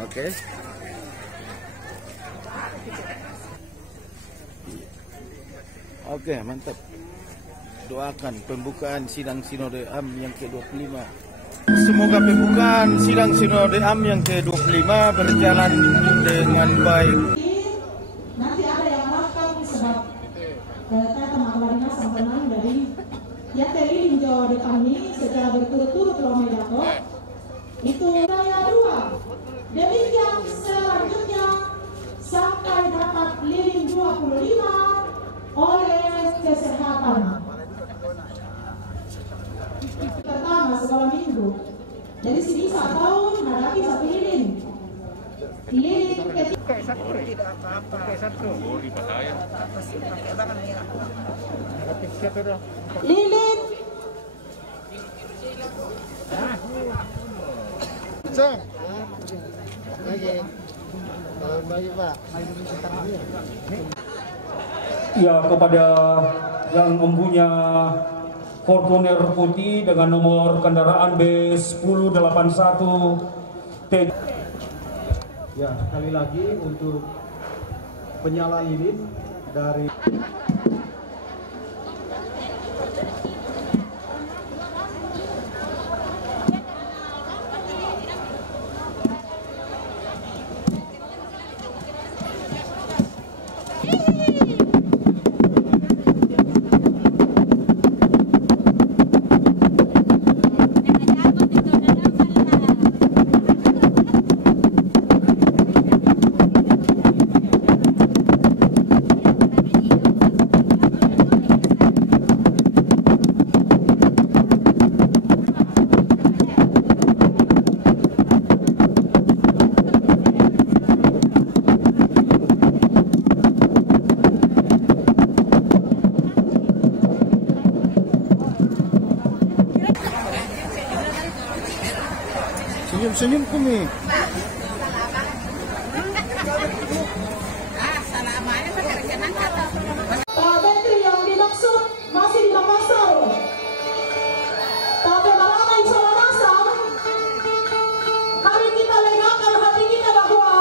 Oke. Oke, mantap. Doakan pembukaan sidang Sinode AM yang ke-25. Semoga pembukaan sidang Sinode AM yang ke-25 berjalan dengan baik. Nanti ada yang makan sebab kata maklumnya sampenan dari ya tadi hingga depan ini secara berturut-turut loh Medako. Itu saya dua. Demikian selanjutnya sampai dapat lilin 25 oleh kesehatan. Pertama sekolah minggu. Jadi sini 1 tahun hadapi 1 lilin. Lilin ketiga satu tidak apa-apa. Pakai satu. Oh, dipakai. Apa sih pakai banget ya. Lilin. Ceng. Baik, Pak. Ya, kepada yang mempunyai Fortuner putih dengan nomor kendaraan B1081 T. Ya, sekali lagi untuk penyala lilin dari Senyum-senyum kumi. Pak Menteri yang dimaksud masih di Makassar. Tapi malamai salah masam. Mari kita legakan hati kita bahwa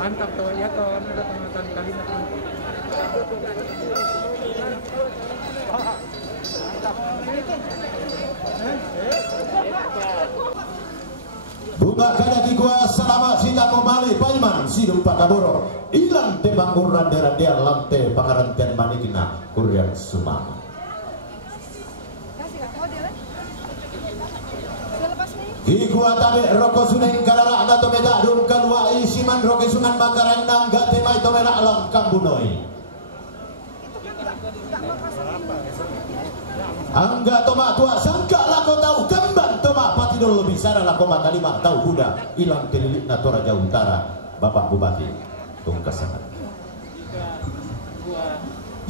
Mantap tuh ya tuh, ada penonton kalimat. Bunga kadaki gua selamat sita kembali Paiman sidum pakaboro ilang tembang urran deradean lante pangarantian manikina kurian sumama. Igua tabe roko suneng karara na tometa dum kalwa isiman roke sungan makaran nangga temai tomera alam kambunoi. Angga toma tua sangka lako tahu kembang toma patidol lebih sana lako mata lima tahu kuda ilang kelilit na Toraja Utara Bapak Bupati Tungkasangan.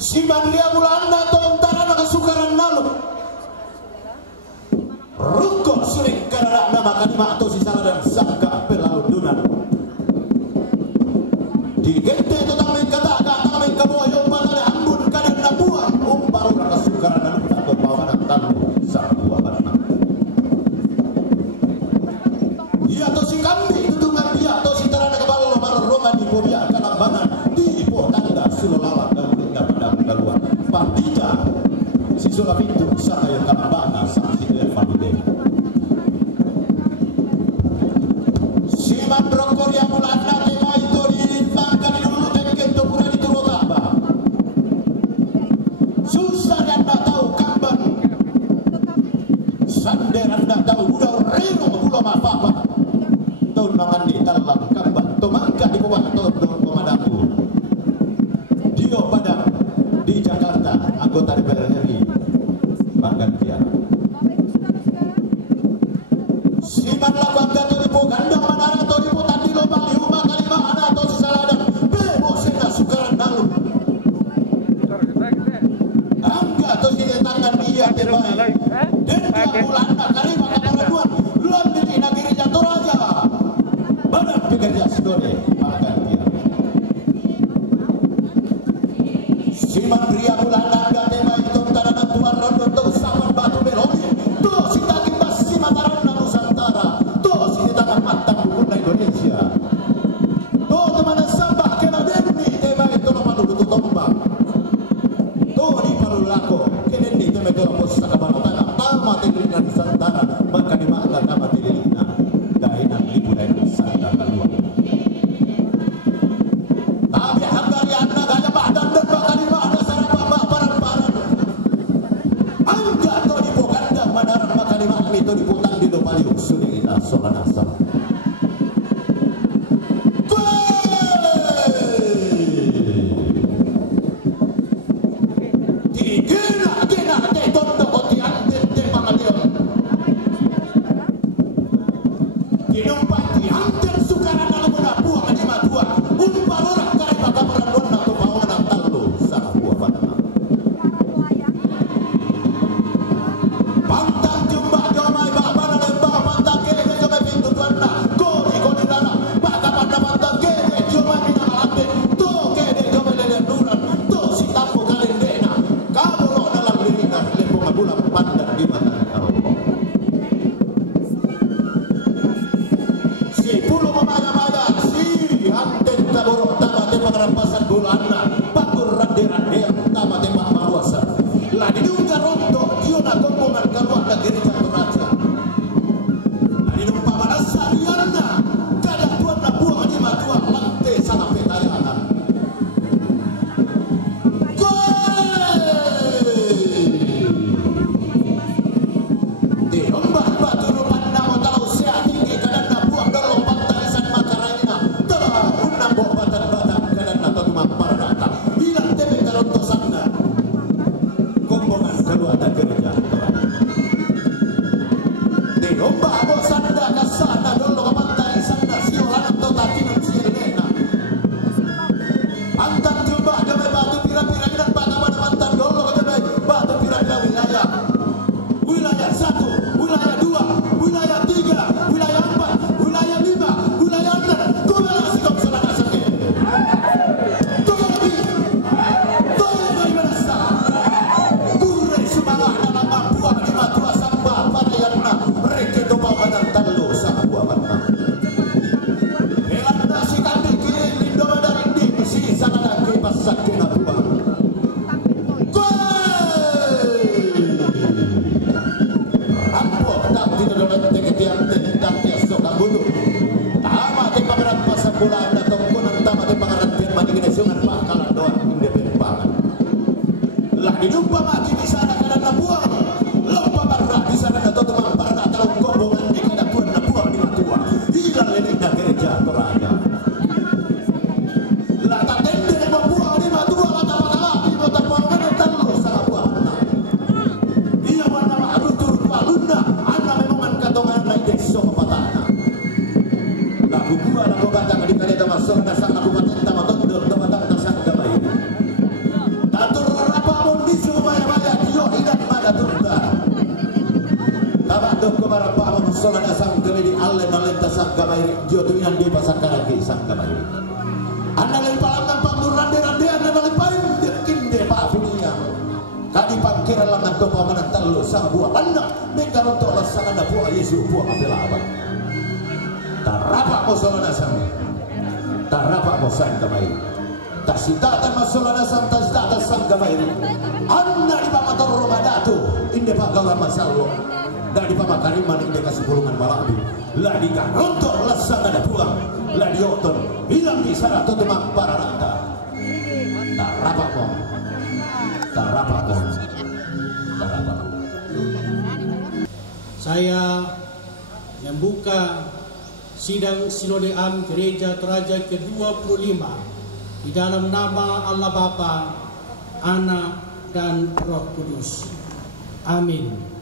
Siman lia mulana tontara na kesukaran nalu. Rukuk suling karena nama kalima atau sisara dan sangka pelalu dunan. Di gente itu tamen kata tamen kamu ayo patale ambun kadang nabuah umparu raka sukaran dan atau bawa tamu sarbuah barang. Iya atau si kambing tudungan dia atau si tarana kepala lomar rongan di pobia kalambangan di po tanda sulolawan dan benda pada keluar. Partija si sula pintu saya kalambangan saksi Valide. Siman rokor yang mulana tema itu dilimpahkan dulu tengken topura di Turotaba. Susah anda tahu kambang. Sander anda tahu udah rero pulau mapapa. Tahun mangan di talang kambang. Tomangka di bawah tahun pemadamku. Dio Padang di Jakarta anggota DPR RI. Banggan Tiara. Siman lakukan gato di po gandang manara to di po tadi lomba liuma kalima ana to sisaladan bebo sena sukaran nalu. Angga to si tangan dia terbaik. Dan mulana kalima bulana patur rade-rade tama tembak maruasa lah diduga rontok diona gombongan keluar dari gereja Toraja lah diduga manasa diana kada tuan na buang di matuang lantai sana petayanan di ombak batu rupan namo talau sia tinggi kadan na buang dorong pantai san makarayna telah unang bok batan-batan kadan na totumang parata bilang tebe karonto sanda gombongan keluar dari gereja di ombak bok sanda kasana dolo ke pantai sanda siolanang totatinan sielena antan jumba deme batu pira-pira dan bagaimana mantan dolo ke deme batu pira-pira wilayah 1, wilayah 2, wilayah 3, wilayah 4, wilayah 5, wilayah 6. Kumala sikap selana sakit. Tobi, tobi merasa. Kurai semangat dalam buah di matua samba parayana. Mereka doa badan talo sama buah mata. Elanda si kami kiri lindo dari di si sana ke pasak kena buah. Bulan datang kunang tamat pangaran biar mandi kena sungan pakalan doang independen banget. Lah dijumpa mati di sana kadang buang. Lomba barat di sana atau teman parana atau gombongan di kada pun buang di matua. Hilang ini dah gereja Toraja. Lah tak tende membuang di matua mata-mata di kota Pawangan telu salah buang. Iya warna ma'ruf turun palunda ana memongan katongan lain deso patana. Lah gua lagu batang di kali masuk dasar kabupaten Tamatondor Tamatang dasar gamai. Atur rapa mundi sumaya-maya dio hidat pada tunda. Tabadok kemara pa mo sola dasar gamai di allen dasar gamai dio tuinan di pasar karaki sang gamai. Anda lagi palangan pamur rande-rande anda lagi pain kinde pa punya. Kadi pangkira langan to pamanan telu sang buah anak mega untuk laksana buah Yesus buah apelaban. Tarapa mo sola dasar. Tarapa mo sang gamay. Tasitatan masola dasar tasitatan sang gamay. Anda di pamator Romadatu inde pagawa masalo. Dari pamakariman inde kasipulungan malabi. Lah di karontor lasana da pulang. Lah di oton bilang di sana tutumang para rata. Tarapa mo. Tarapa mo. Tarapa mo. Saya membuka sidang Sinode Am Gereja Toraja ke-25 di dalam nama Allah Bapa, Anak, dan Roh Kudus. Amin.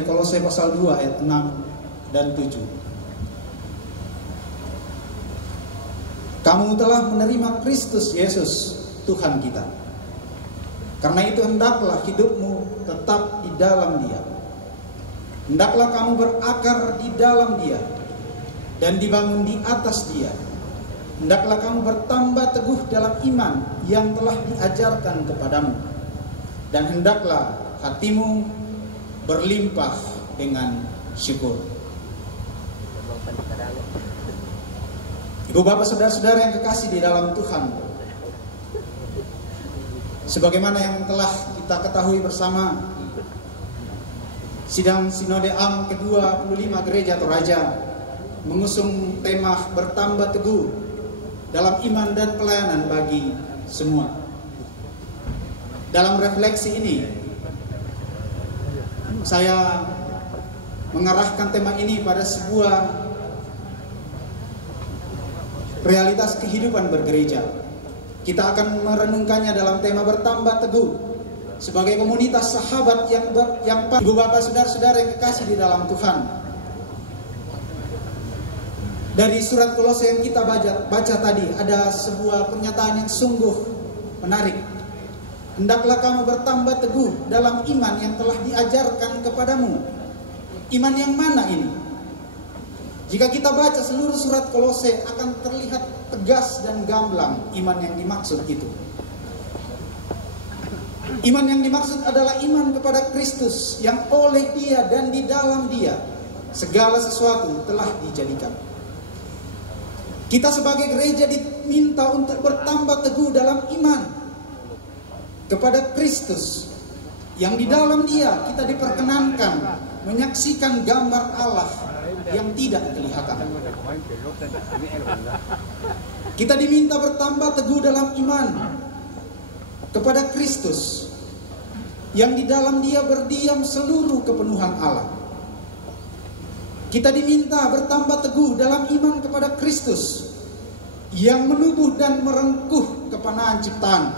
Kolose pasal 2 ayat 6 dan 7. Kamu telah menerima Kristus Yesus Tuhan kita. Karena itu hendaklah hidupmu tetap di dalam Dia. Hendaklah kamu berakar di dalam Dia dan dibangun di atas Dia. Hendaklah kamu bertambah teguh dalam iman yang telah diajarkan kepadamu. Dan hendaklah hatimu berlimpah dengan syukur. Ibu bapak saudara-saudara yang kekasih di dalam Tuhan, sebagaimana yang telah kita ketahui bersama, sidang Sinode AM ke-25 Gereja Toraja mengusung tema bertambah teguh dalam iman dan pelayanan bagi semua. Dalam refleksi ini, saya mengarahkan tema ini pada sebuah realitas kehidupan bergereja. Kita akan merenungkannya dalam tema bertambah teguh sebagai komunitas sahabat yang Ibu bapak saudara-saudara yang kekasih di dalam Tuhan. Dari surat Kolose yang kita baca tadi, ada sebuah pernyataan yang sungguh menarik. Hendaklah kamu bertambah teguh dalam iman yang telah diajarkan kepadamu. Iman yang mana ini? Jika kita baca seluruh surat Kolose, akan terlihat tegas dan gamblang iman yang dimaksud itu. Iman yang dimaksud adalah iman kepada Kristus yang oleh Dia dan di dalam Dia segala sesuatu telah dijadikan. Kita sebagai gereja diminta untuk bertambah teguh dalam iman kepada Kristus yang di dalam Dia kita diperkenankan menyaksikan gambar Allah yang tidak kelihatan. Kita diminta bertambah teguh dalam iman kepada Kristus yang di dalam Dia berdiam seluruh kepenuhan Allah. Kita diminta bertambah teguh dalam iman kepada Kristus yang menubuh dan merengkuh kepanaan ciptaan,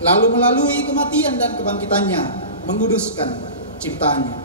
lalu melalui kematian dan kebangkitannya menguduskan ciptaannya.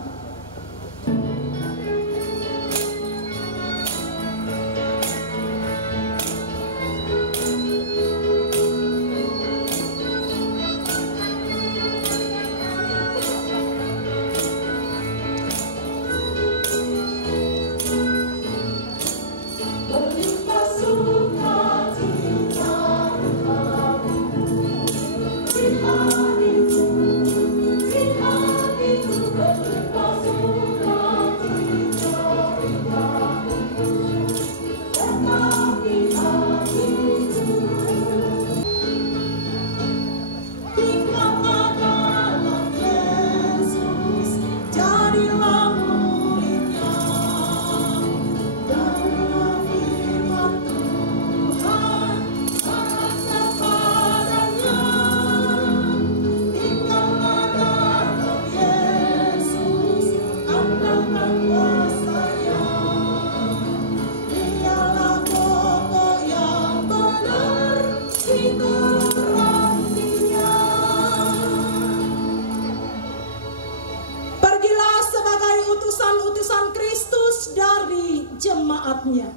jemaatnya.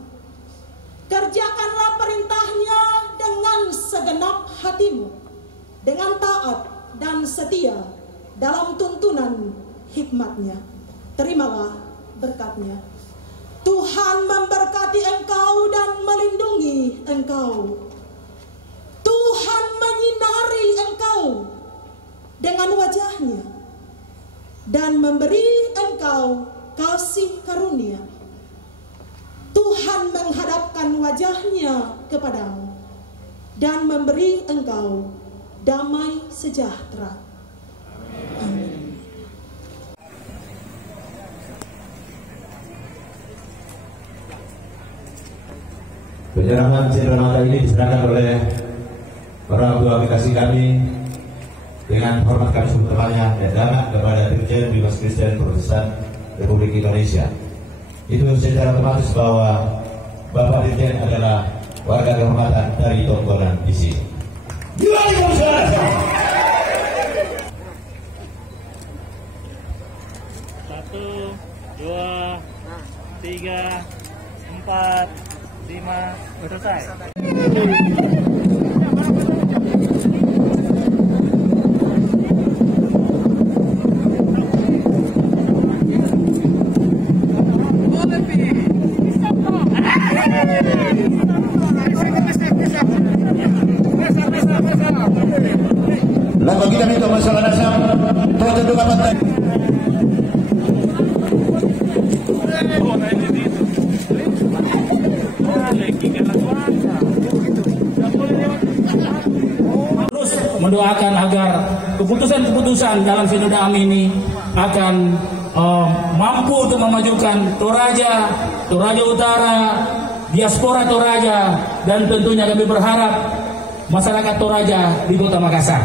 Kerjakanlah perintahnya dengan segenap hatimu, dengan taat dan setia dalam tuntunan hikmatnya. Terimalah berkatnya. Tuhan memberkati engkau dan melindungi engkau. Tuhan menyinari engkau dengan wajahnya dan memberi engkau kasih karunia. Tuhan menghadapkan wajahnya kepadamu dan memberi engkau damai sejahtera. Amin. Penyerahan cenderamata ini diserahkan oleh orang tua kekasih kami dengan hormat kami semuanya dan damai kepada Dirjen Bebas Kristen Protestan Republik Indonesia. Itu secara otomatis bahwa Bapak Dirjen adalah warga kehormatan dari Tonggonan di sini. Satu, dua, tiga, 4, 5, selesai. Lagu kita minta masalah nasab, prosedur kapan? Oh, nah ini. mendoakan agar keputusan-keputusan dalam Sinode AM ini akan mampu untuk memajukan Toraja, Toraja Utara, diaspora Toraja, dan tentunya kami berharap masyarakat Toraja di Kota Makassar.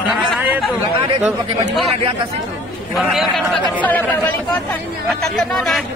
Saya tuh nggak ada itu pakai baju merah di atas itu. Dia kan pakai salah Pak Wali Kota.